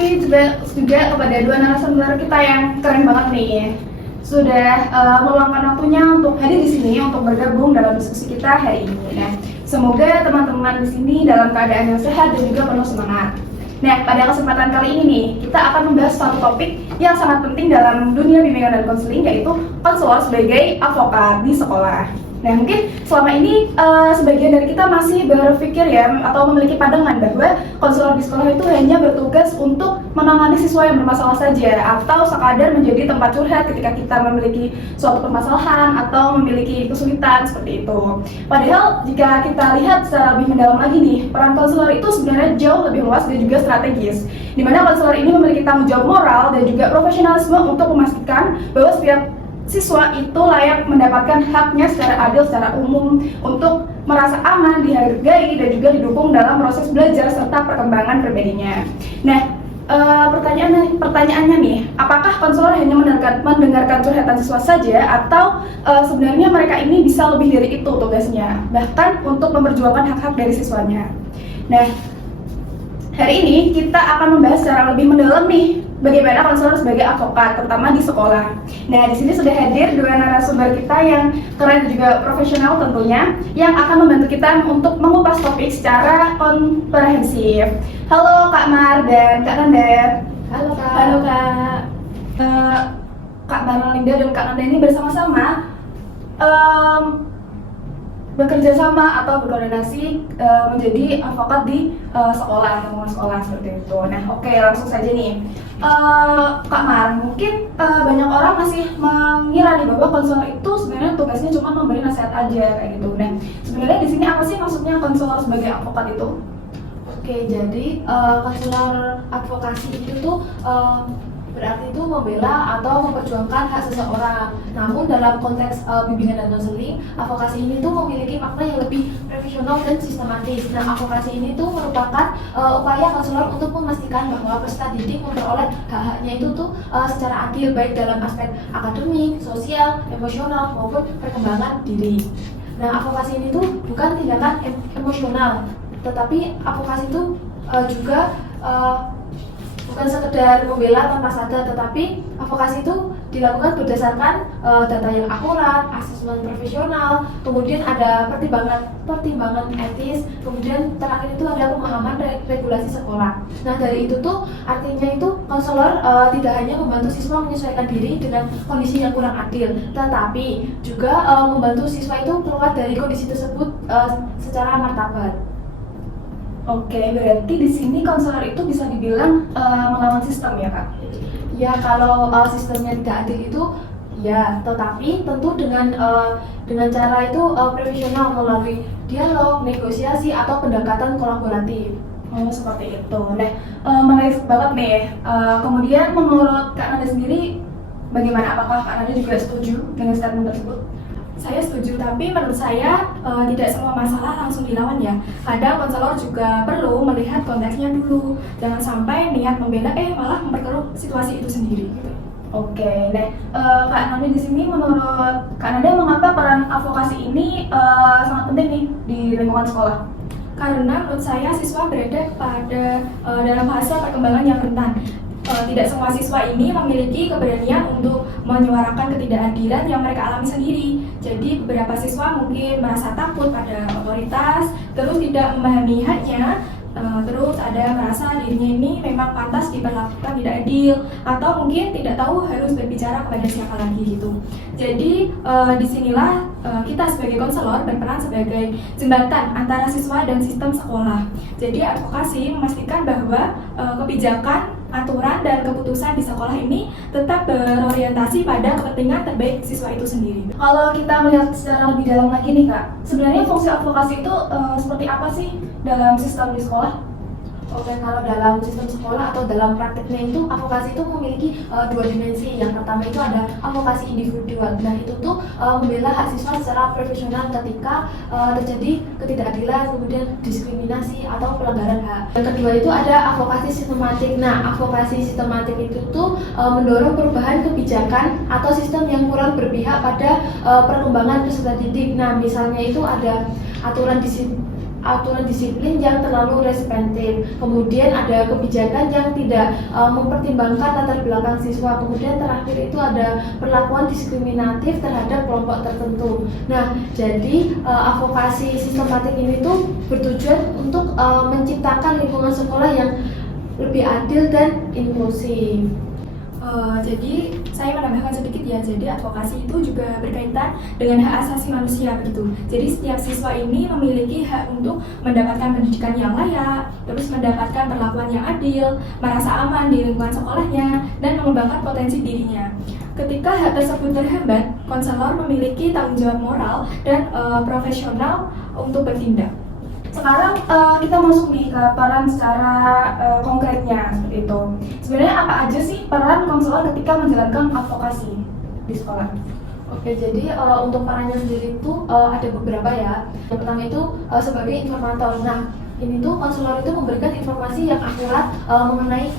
kasih juga kepada dua narasumber kita yang keren banget nih. Sudah meluangkan waktunya untuk hadir di sini untuk bergabung dalam diskusi kita hari ini. Nah, semoga teman-teman di sini dalam keadaan yang sehat dan juga penuh semangat. Nah, pada kesempatan kali ini nih, kita akan membahas suatu topik yang sangat penting dalam dunia bimbingan dan konseling, yaitu konselor sebagai advokat di sekolah. Nah, mungkin selama ini sebagian dari kita masih berpikir ya, atau memiliki pandangan bahwa konselor di sekolah itu hanya bertugas untuk menangani siswa yang bermasalah saja, atau sekadar menjadi tempat curhat ketika kita memiliki suatu permasalahan atau memiliki kesulitan seperti itu. Padahal jika kita lihat secara lebih mendalam lagi nih, peran konselor itu sebenarnya jauh lebih luas dan juga strategis, di mana konselor ini memiliki tanggung jawab moral dan juga profesionalisme untuk memastikan bahwa setiap siswa itu layak mendapatkan haknya secara adil, secara umum, untuk merasa aman, dihargai, dan juga didukung dalam proses belajar serta perkembangan pribadinya. Nah, pertanyaannya nih, apakah konselor hanya mendengarkan curhatan siswa saja, atau sebenarnya mereka ini bisa lebih dari itu tugasnya, bahkan untuk memperjuangkan hak-hak dari siswanya? Nah, hari ini kita akan membahas secara lebih mendalam nih bagaimana konselor sebagai advokat, terutama di sekolah. Nah, di sini sudah hadir dua narasumber kita yang keren dan juga profesional tentunya, yang akan membantu kita untuk mengupas topik secara komprehensif. Halo Kak Mar dan Kak Nanda. Halo Kak. Halo Kak. Kak Marlinda dan Kak Nanda ini bersama-sama bekerja sama atau berkoordinasi menjadi advokat di sekolah, lingkungan sekolah seperti itu. Nah, oke, langsung saja nih. Kak Mar, mungkin banyak orang masih mengira nih bahwa konselor itu sebenarnya tugasnya cuma memberi nasihat aja kayak gitu. Nah, sebenarnya di sini apa sih maksudnya konselor sebagai advokat itu? Oke, jadi konselor advokasi itu tuh berarti itu membela atau memperjuangkan hak seseorang. Namun dalam konteks bimbingan dan konseling, advokasi ini tuh memiliki makna yang lebih profesional dan sistematis. Nah, advokasi ini tuh merupakan upaya konselor untuk memastikan bahwa peserta didik memperoleh hak-haknya itu tuh secara adil, baik dalam aspek akademik, sosial, emosional maupun perkembangan diri. Nah, advokasi ini tuh bukan tindakan emosional, tetapi advokasi itu juga bukan sekedar membela tanpa sadar, tetapi advokasi itu dilakukan berdasarkan data yang akurat, asesmen profesional, kemudian ada pertimbangan etis, kemudian terakhir itu ada pemahaman regulasi sekolah. Nah, dari itu tuh artinya itu konselor tidak hanya membantu siswa menyesuaikan diri dengan kondisi yang kurang adil, tetapi juga membantu siswa itu keluar dari kondisi tersebut secara martabat. Oke, berarti di sini konselor itu bisa dibilang melawan sistem ya, Kak? Ya, kalau sistemnya tidak adil itu ya, tetapi tentu dengan cara itu profesional melalui dialog, negosiasi atau pendekatan kolaboratif. Oh, seperti itu. Nah, menarik banget nih. Kemudian menurut Kak Nanda sendiri bagaimana? Apakah Kak Nanda juga setuju dengan statement tersebut? Saya setuju, tapi menurut saya tidak semua masalah langsung dilawan ya. Kadang konselor juga perlu melihat konteksnya dulu. Jangan sampai niat membela malah memperkeruh situasi itu sendiri gitu. Oke, nah Kak Nanda di sini menurut Kak Nanda mengapa peran advokasi ini sangat penting nih di lingkungan sekolah? Karena menurut saya siswa berada pada dalam fase perkembangan yang rentan. Tidak semua siswa ini memiliki keberanian untuk menyuarakan ketidakadilan yang mereka alami sendiri. Jadi beberapa siswa mungkin merasa takut pada otoritas, terus tidak memahami haknya, terus ada merasa dirinya ini memang pantas diperlakukan tidak adil, atau mungkin tidak tahu harus berbicara kepada siapa lagi gitu. Jadi disinilah kita sebagai konselor berperan sebagai jembatan antara siswa dan sistem sekolah. Jadi advokasi memastikan bahwa kebijakan, aturan, dan keputusan di sekolah ini tetap berorientasi pada kepentingan terbaik siswa itu sendiri. Kalau kita melihat secara lebih dalam lagi nih Kak, sebenarnya fungsi advokasi itu seperti apa sih dalam sistem di sekolah? Oke, kalau dalam sistem sekolah atau dalam prakteknya itu advokasi itu memiliki dua dimensi. Yang pertama itu ada advokasi individual. Nah, itu tuh membela hak siswa secara profesional ketika terjadi ketidakadilan, kemudian diskriminasi atau pelanggaran hak. Yang kedua itu ada advokasi sistematik. Nah, advokasi sistematik itu tuh mendorong perubahan kebijakan atau sistem yang kurang berpihak pada perkembangan peserta didik. Nah, misalnya itu ada aturan aturan disiplin yang terlalu restriktif, kemudian ada kebijakan yang tidak mempertimbangkan latar belakang siswa, kemudian terakhir itu ada perlakuan diskriminatif terhadap kelompok tertentu. Nah, jadi advokasi sistematik ini tuh bertujuan untuk menciptakan lingkungan sekolah yang lebih adil dan inklusif. Jadi saya menambahkan sedikit ya, jadi advokasi itu juga berkaitan dengan hak asasi manusia begitu. Jadi setiap siswa ini memiliki hak untuk mendapatkan pendidikan yang layak, terus mendapatkan perlakuan yang adil, merasa aman di lingkungan sekolahnya, dan mengembangkan potensi dirinya. Ketika hak tersebut terhambat, konselor memiliki tanggung jawab moral dan profesional untuk bertindak. Sekarang kita masuk nih ke peran secara konkretnya seperti itu. Sebenarnya apa aja sih peran konselor ketika menjalankan advokasi di sekolah? Oke, jadi untuk perannya sendiri itu ada beberapa ya. Yang pertama itu sebagai informator. Nah, ini tuh konselor itu memberikan informasi yang akurat mengenai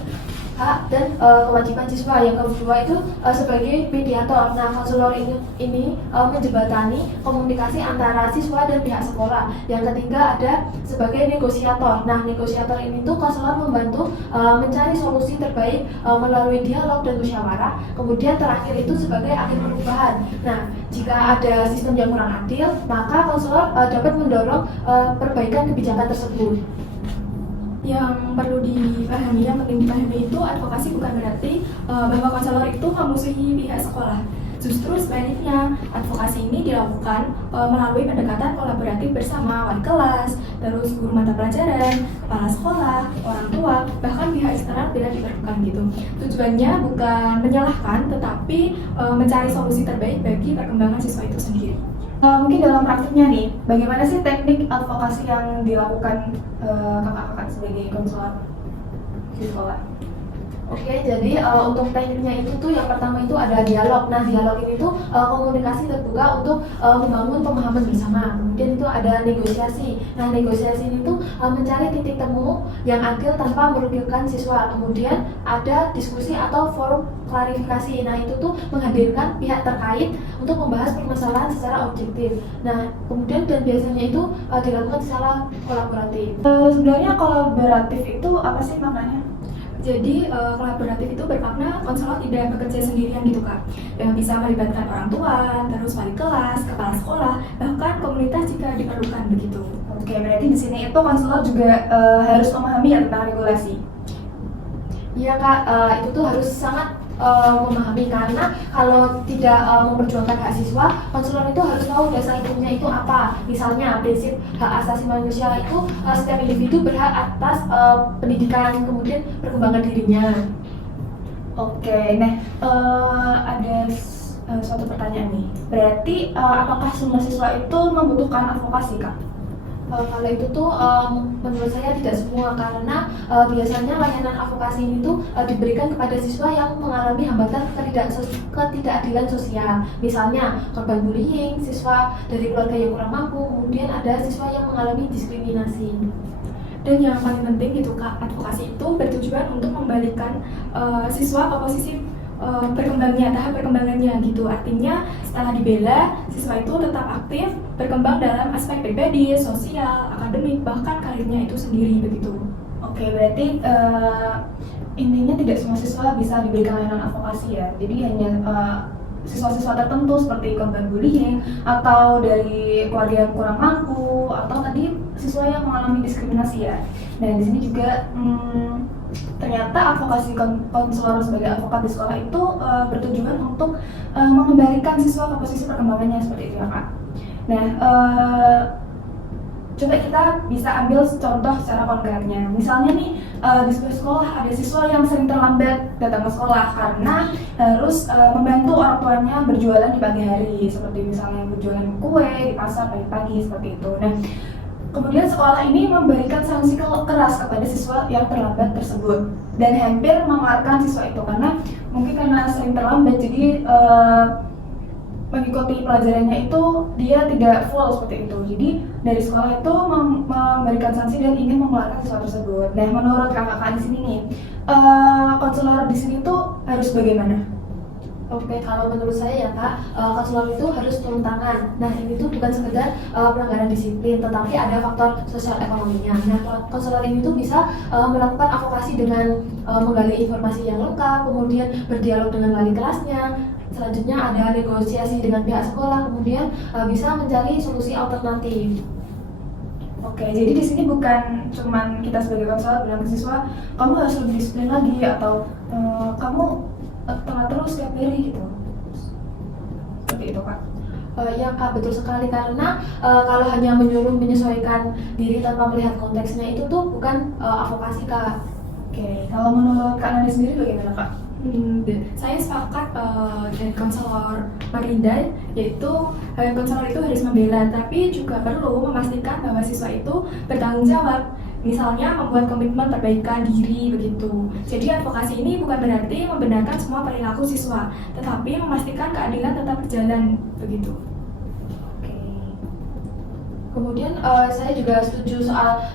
hak dan kewajiban siswa. Yang kedua itu sebagai mediator. Nah, konselor ini menjembatani komunikasi antara siswa dan pihak sekolah. Yang ketiga ada sebagai negosiator. Nah, negosiator ini tuh konselor membantu mencari solusi terbaik melalui dialog dan musyawarah. Kemudian terakhir itu sebagai agen perubahan. Nah, jika ada sistem yang kurang adil, maka konselor dapat mendorong perbaikan kebijakan tersebut. Yang perlu dipahami, yang penting dipahami itu advokasi bukan berarti bahwa konselor itu memusuhi pihak sekolah. Justru sebaliknya, advokasi ini dilakukan melalui pendekatan kolaboratif bersama wali kelas, terus guru mata pelajaran, kepala sekolah, orang tua, bahkan pihak eksternal bila diperlukan gitu. Tujuannya bukan menyalahkan, tetapi mencari solusi terbaik bagi perkembangan siswa itu sendiri. Mungkin dalam praktiknya nih, bagaimana sih teknik advokasi yang dilakukan kakak-kakak sebagai konselor di sekolah? Oke, jadi untuk tekniknya itu tuh yang pertama itu ada dialog. Nah, dialog ini tuh komunikasi terbuka untuk membangun pemahaman bersama. Kemudian itu ada negosiasi. Nah, negosiasi ini tuh mencari titik temu yang adil tanpa merugikan siswa. Kemudian ada diskusi atau forum klarifikasi. Nah, itu tuh menghadirkan pihak terkait untuk membahas permasalahan secara objektif. Nah, kemudian dan biasanya itu dilakukan secara kolaboratif. Sebenarnya kolaboratif itu apa sih maknanya? Jadi kolaboratif itu bermakna konselor tidak bekerja sendirian gitu kak, yang bisa melibatkan orang tua, terus wali kelas, kepala sekolah, bahkan komunitas jika diperlukan begitu. Oke, berarti di sini itu konselor juga harus memahami ya tentang regulasi. Iya kak, itu tuh harus sangat memahami, karena kalau tidak memperjuangkan hak siswa, konselor itu harus tahu dasar hukumnya itu apa. Misalnya prinsip hak asasi manusia itu setiap individu berhak atas pendidikan, kemudian perkembangan dirinya. Oke, nah ada suatu pertanyaan nih. Berarti apakah semua siswa itu membutuhkan advokasi kak? Kalau itu tuh menurut saya tidak semua, karena biasanya layanan advokasi ini tuh diberikan kepada siswa yang mengalami hambatan ketidakadilan sosial. Misalnya korban bullying, siswa dari keluarga yang kurang mampu, kemudian ada siswa yang mengalami diskriminasi. Dan yang paling penting gitu kak, advokasi itu bertujuan untuk membalikan siswa ke posisi tahap perkembangannya gitu. Artinya setelah dibela, siswa itu tetap aktif, berkembang dalam aspek pribadi, sosial, akademik, bahkan karirnya itu sendiri begitu. Oke, berarti intinya tidak semua siswa bisa diberikan layanan advokasi ya. Jadi hanya siswa-siswa tertentu seperti korban bullying atau dari keluarga yang kurang mampu atau tadi siswa yang mengalami diskriminasi ya. Dan di sini juga ternyata advokasi konselor sebagai advokat di sekolah itu bertujuan untuk mengembalikan siswa ke posisi perkembangannya seperti itu ya kak. Nah, coba kita bisa ambil contoh secara konkretnya. Misalnya nih di sebuah sekolah ada siswa yang sering terlambat datang ke sekolah karena harus membantu orang tuanya berjualan di pagi hari, seperti misalnya berjualan kue di pasar pagi-pagi seperti itu. Nah, kemudian sekolah ini memberikan sanksi keras kepada siswa yang terlambat tersebut dan hampir mengeluarkan siswa itu karena sering terlambat, jadi mengikuti pelajarannya itu dia tidak full seperti itu. Jadi dari sekolah itu memberikan sanksi dan ingin mengeluarkan siswa tersebut. Nah, menurut kakak di sini nih, konselor di sini tuh harus bagaimana? Oke, kalau menurut saya ya Kak, konselor itu harus turun tangan. Nah, ini tuh bukan sekedar pelanggaran disiplin, tetapi ada faktor sosial ekonominya. Nah, konselor ini tuh bisa melakukan advokasi dengan menggali informasi yang lengkap, kemudian berdialog dengan wali kelasnya. Selanjutnya ada negosiasi dengan pihak sekolah, kemudian bisa mencari solusi alternatif. Oke, jadi di sini bukan cuman kita sebagai konselor bilang ke siswa, kamu harus lebih disiplin lagi atau kamu telat terus tiap hari gitu. Seperti itu Kak. Ya Kak, betul sekali karena kalau hanya menyuruh menyesuaikan diri tanpa melihat konteksnya itu tuh bukan advokasi Kak. Oke, kalau menurut Kak Nani sendiri bagaimana Kak? Saya sepakat dari konselor Marinda, yaitu konselor itu harus membela, tapi juga perlu memastikan bahwa siswa itu bertanggung jawab. Misalnya membuat komitmen perbaikan diri begitu. Jadi advokasi ini bukan berarti membenarkan semua perilaku siswa, tetapi memastikan keadilan tetap berjalan begitu. Oke. Kemudian saya juga setuju soal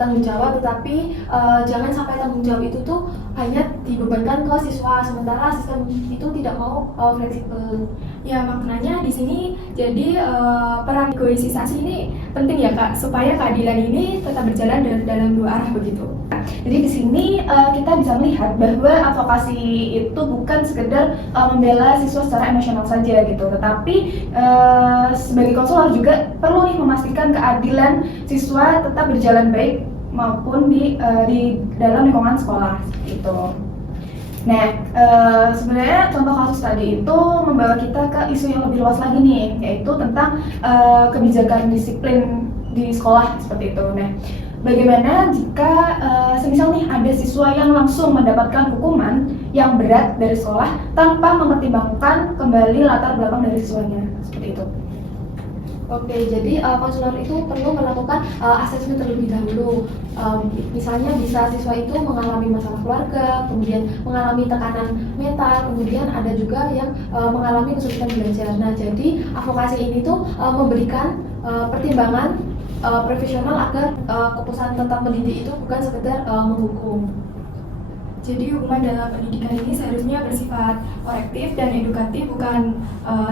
tanggung jawab, tetapi jangan sampai tanggung jawab itu tuh hanya dibebankan ke siswa, sementara sistem itu tidak mau fleksibel. Ya, maknanya di sini jadi peran negosiasi ini penting ya Kak, supaya keadilan ini tetap berjalan dalam dua arah begitu. Jadi di sini kita bisa melihat bahwa advokasi itu bukan sekedar membela siswa secara emosional saja gitu, tetapi sebagai konselor juga perlu nih memastikan keadilan siswa tetap berjalan baik maupun di dalam lingkungan sekolah gitu. Nah, sebenarnya contoh kasus tadi itu membawa kita ke isu yang lebih luas lagi nih, yaitu tentang kebijakan disiplin di sekolah seperti itu. Nah, bagaimana jika semisal nih ada siswa yang langsung mendapatkan hukuman yang berat dari sekolah tanpa mempertimbangkan kembali latar belakang dari siswanya, seperti itu. Oke, jadi konselor itu perlu melakukan asesmen terlebih dahulu. Misalnya bisa siswa itu mengalami masalah keluarga, kemudian mengalami tekanan mental, kemudian ada juga yang mengalami kesulitan belajar. Nah, jadi advokasi ini tuh memberikan pertimbangan profesional agar keputusan tentang mendidik itu bukan sekedar menghukum. Jadi hukuman dalam pendidikan ini seharusnya bersifat korektif dan edukatif, bukan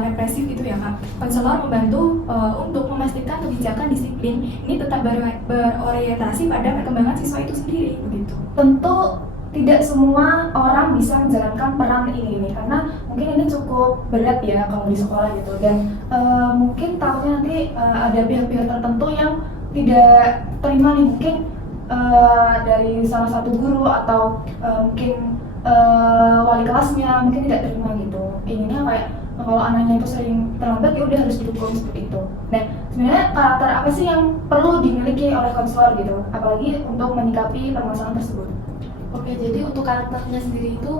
represif gitu ya Kak. Konselor membantu untuk memastikan kebijakan disiplin ini tetap berorientasi pada perkembangan siswa itu sendiri begitu. Tentu tidak semua orang bisa menjalankan peran ini nih, karena mungkin ini cukup berat ya kalau di sekolah gitu, dan mungkin takutnya nanti ada pihak-pihak tertentu yang tidak terima nih, mungkin dari salah satu guru atau mungkin wali kelasnya mungkin tidak terima gitu. Ininya kayak kalau anaknya itu sering terlambat ya udah harus didukung seperti itu. Nah, sebenarnya karakter apa sih yang perlu dimiliki oleh konselor gitu, apalagi untuk menyikapi permasalahan tersebut? Oke, jadi untuk karakternya sendiri itu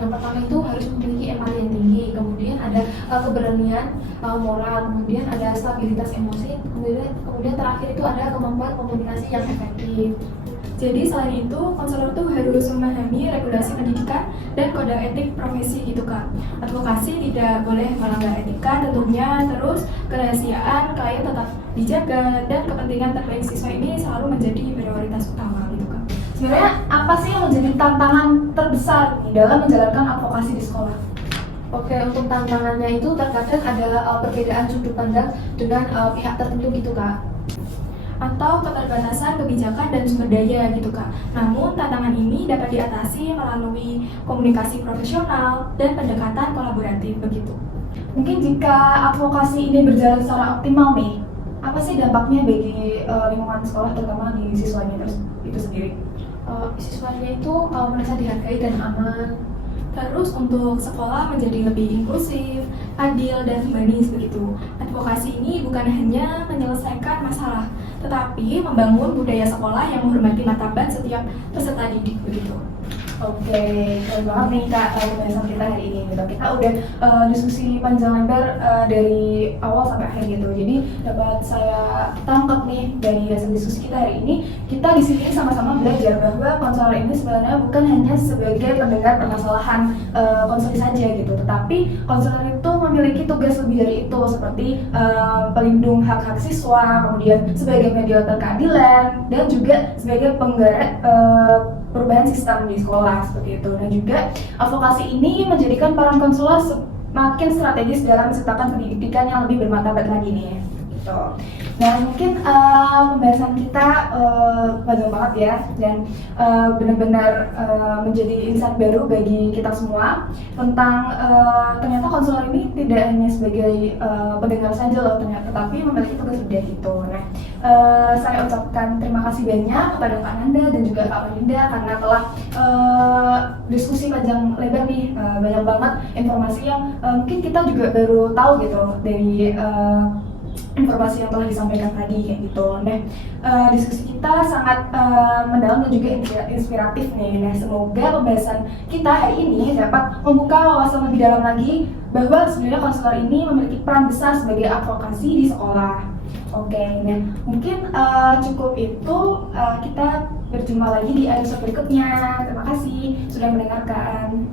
yang pertama itu harus memiliki empati yang tinggi, kemudian ada keberanian moral, kemudian ada stabilitas emosi, kemudian terakhir itu ada kemampuan komunikasi yang efektif. Jadi selain itu, konselor tuh harus memahami regulasi pendidikan dan kode etik profesi gitu Kak. Advokasi tidak boleh melanggar etika tentunya, terus kerahasiaan klien tetap dijaga, dan kepentingan terbaik siswa ini selalu menjadi prioritas utama gitu Kak. Sebenarnya apa sih yang menjadi tantangan terbesar nih dalam menjalankan advokasi di sekolah? Oke, untuk tantangannya itu terkadang ada perbedaan sudut pandang dengan pihak tertentu gitu Kak. Atau keterbatasan kebijakan dan sumber daya gitu Kak. Namun tantangan ini dapat diatasi melalui komunikasi profesional dan pendekatan kolaboratif begitu. Mungkin jika advokasi ini berjalan secara optimal nih, apa sih dampaknya bagi lingkungan sekolah terutama di siswanya itu sendiri? Siswanya itu merasa dihargai dan aman. Terus untuk sekolah menjadi lebih inklusif, adil, dan humanis begitu. Advokasi ini bukan hanya menyelesaikan masalah, tetapi membangun budaya sekolah yang menghormati martabat setiap peserta didik begitu. Oke, keren banget nih Kak pembahasan kita hari ini gitu. Kita udah diskusi panjang lebar dari awal sampai akhir gitu. Jadi dapat saya tangkap nih dari hasil diskusi kita hari ini, kita di sini sama-sama belajar bahwa konselor ini sebenarnya bukan hanya sebagai pendengar permasalahan konseling saja gitu, tetapi konselor itu memiliki tugas lebih dari itu, seperti pelindung hak-hak siswa, kemudian sebagai mediator keadilan, dan juga sebagai penggerak perubahan sistem di sekolah seperti itu. Dan juga advokasi ini menjadikan peran konselor semakin strategis dalam menciptakan pendidikan yang lebih bermartabat lagi nih. Gitu. Nah mungkin pembahasan kita panjang banget ya, dan benar-benar menjadi insight baru bagi kita semua tentang ternyata konselor ini tidak hanya sebagai pendengar saja loh ternyata, tapi memiliki tugas gede gitu. Nah saya ucapkan terima kasih banyak kepada Kak Nanda dan juga Kak Walinda karena telah diskusi panjang lebar nih, banyak banget informasi yang mungkin kita juga baru tahu gitu dari informasi yang telah disampaikan tadi kayak gitu. Nah, diskusi kita sangat mendalam dan juga inspiratif nih. Nah, semoga pembahasan kita hari ini dapat membuka wawasan lebih dalam lagi bahwa sebenarnya konselor ini memiliki peran besar sebagai advokasi di sekolah. Oke, nah mungkin cukup itu, kita berjumpa lagi di episode berikutnya. Terima kasih sudah mendengarkan.